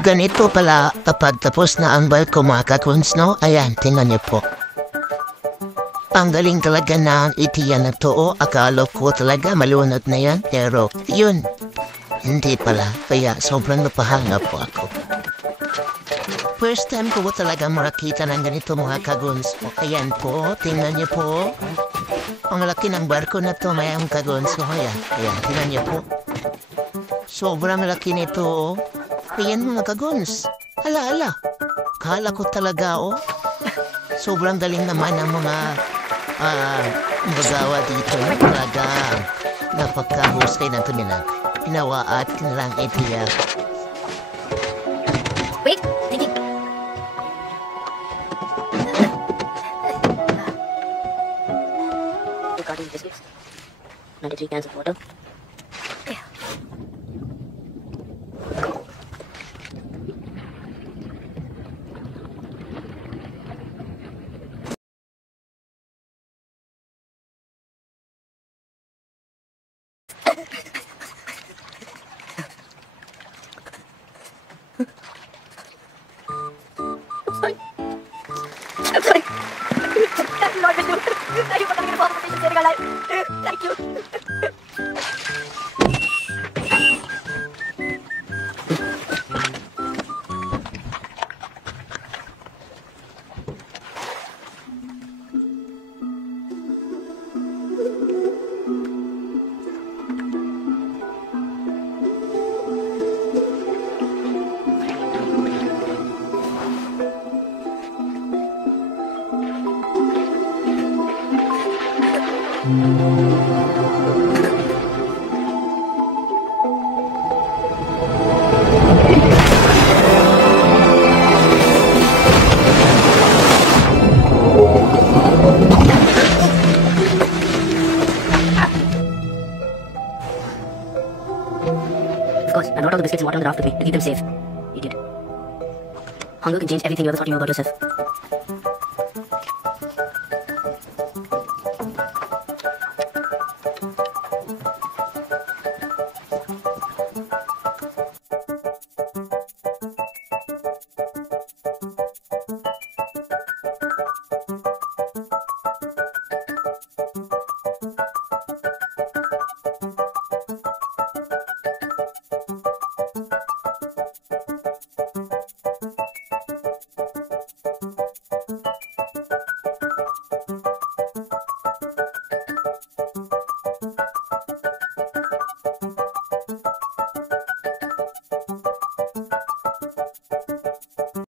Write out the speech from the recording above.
Ganito pala kapag tapos na ang barko mga kakuns, no? Ayan, tingnan niyo po. Ang galing talaga na itiyan na to. Akala ko talaga malunod na yan. Pero yun, hindi pala. Kaya sobrang napahanga po ako. First time ko talaga makakita ng ganito mga kaguns. Ayan po, tingnan niyo po. Ang laki ng barko na to mga kaguns. Ayan, tingnan niyo po. Sobrang laki nito. Ayan mga kaguns. Ala. Kala ko talaga sobrang galing naman ang mga magawa dito. Talaga napakahusay na ito nila. Pinawa at kanilang idea. Wait, did you... Two carton biscuits, 93 cans of water. I'm sorry. Thank you, Lord. Thank you for coming to the hospital, saving our life. Thank you. Of course, I brought all the biscuits and water on the raft with me to keep them safe. You did. Hunger can change everything you ever thought you knew about yourself.